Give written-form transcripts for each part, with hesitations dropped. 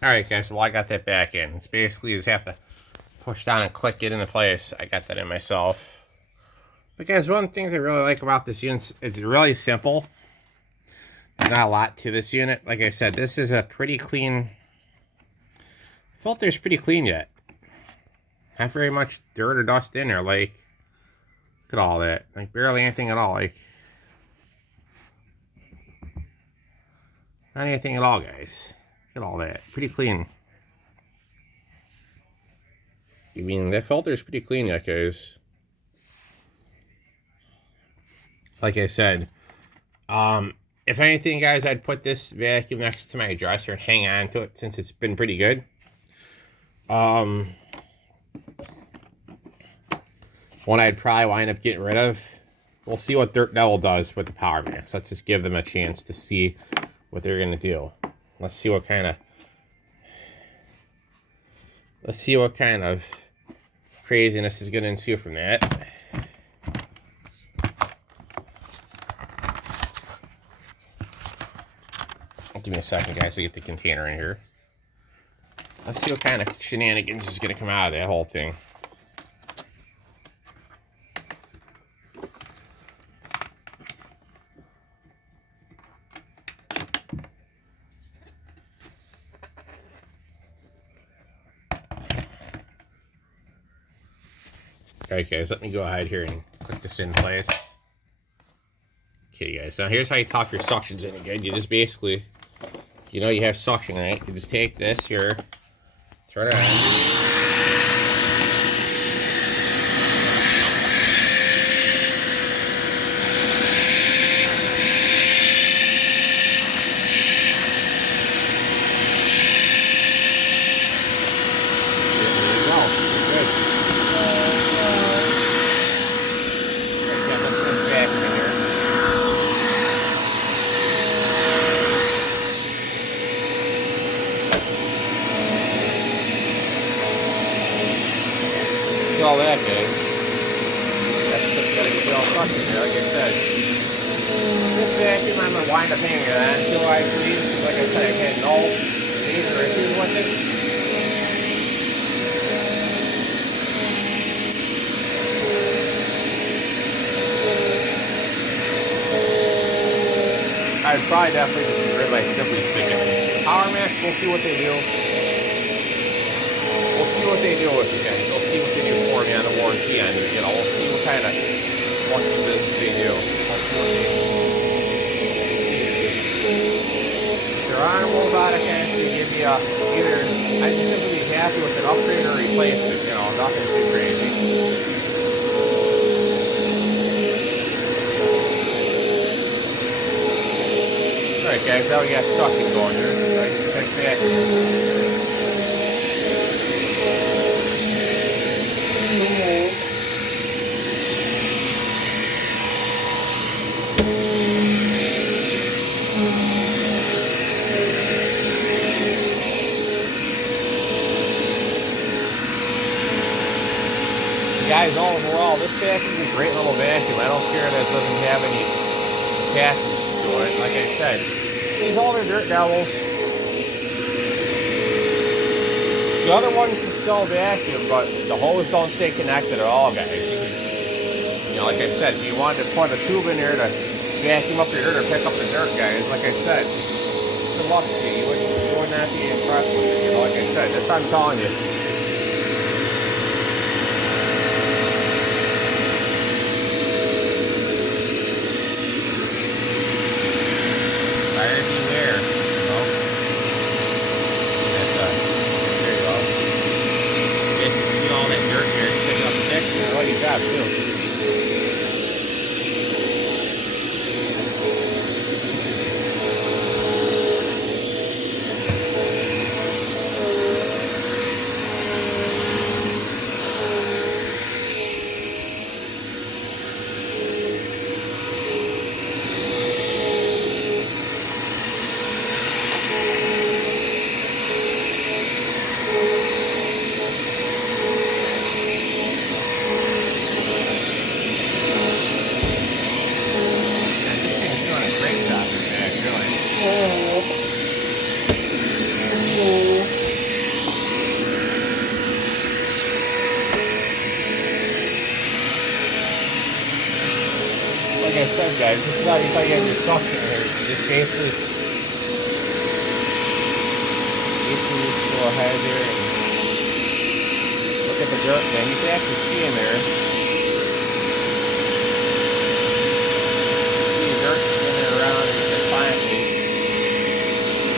Alright guys, well I got that back in. It's basically you just have to push down and click it into place. I got that in myself. But guys, one of the things I really like about this unit, it's really simple. There's not a lot to this unit. Like I said, this is a pretty clean, filter's pretty clean yet. Not very much dirt or dust in there. Like, look at all that. Like barely anything at all. Like, not anything at all, guys. Look at all that. Pretty clean. I mean, that filter's pretty clean yet, guys. Like I said, if anything, guys, I'd put this vacuum next to my dresser and hang on to it since it's been pretty good. One I'd probably wind up getting rid of. We'll see what Dirt Devil does with the Power Max. Let's just give them a chance to see what they're gonna do. Let's see what kind of craziness is gonna ensue from that. Give me a second, guys, to get the container in here. Let's see what kind of shenanigans is gonna come out of that whole thing. Alright guys, let me go ahead here and click this in place. Okay guys, now here's how you top your suctions in again. You just basically, you know you have suction, right? You just take this here, turn it on. All that, guys. That's just gotta get it all suction there, like I said. This vacuum I'm gonna wind up hanging it on until I please. Like I said, I've had no major issues with it. I'd probably definitely just get rid of like simply sticking it. The Power Max, we'll see what they do. We'll see what they do with it, guys. We'll see what they do for me on the warranty end. You know, we'll see what kind of functions they do. If they're honorable about it, guys, they give you either I'd just simply be happy with an upgrade or replacement. You know, nothing too crazy. Alright, guys, now we got suction going here. So I can fix that. Guys, overall, this vacuum is a great little vacuum. I don't care that it doesn't have any attachments to it. Like I said, these older Dirt Devils, the other one can still vacuum, but the hose don't stay connected at all, guys. You know, like I said, if you wanted to put a tube in there to vacuum up your dirt or pick up the dirt, guys, like I said, good luck to you. You would not be impressed with it. You know, like I said, that's what I'm telling you. Job too. Alright guys, this is how you have your suction here. Just basically just go ahead there and look at the dirt, man. You can actually see in there. See the dirt spinning around and you can find it.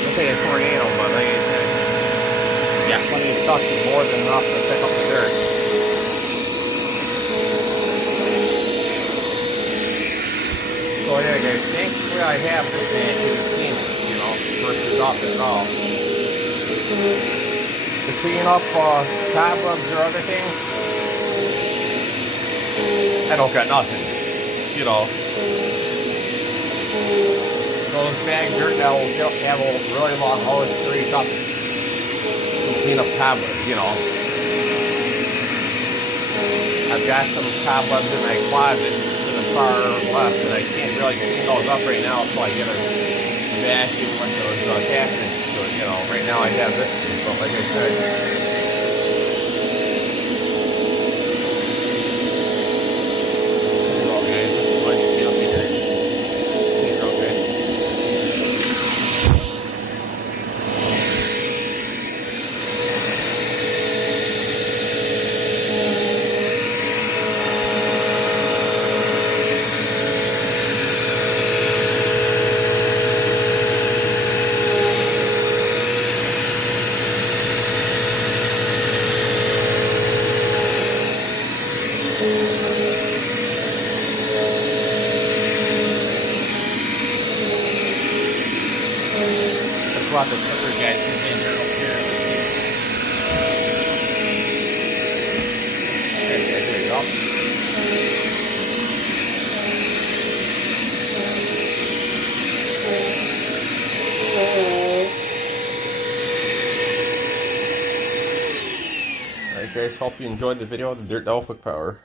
Looks like a tornado, but like I said, you got plenty of suction, more than enough to pick up the dirt. So yeah guys, thankfully I have this vacuum cleaner, you know, versus off and off. To clean up cobwebs or other things, I don't got nothing, you know. Those bag dirt now will have a really long hose straight up to clean up cobwebs, you know. I've got some cobwebs in my closet to the far left, and I can't really clean those up right now until I get a vacuum with those attachments. So, you know, right now I have this, but like I said, brought the clipper guys in here over here. Okay, there you go. Alright guys, hope you enjoyed the video of the Dirt Dog Quick Power.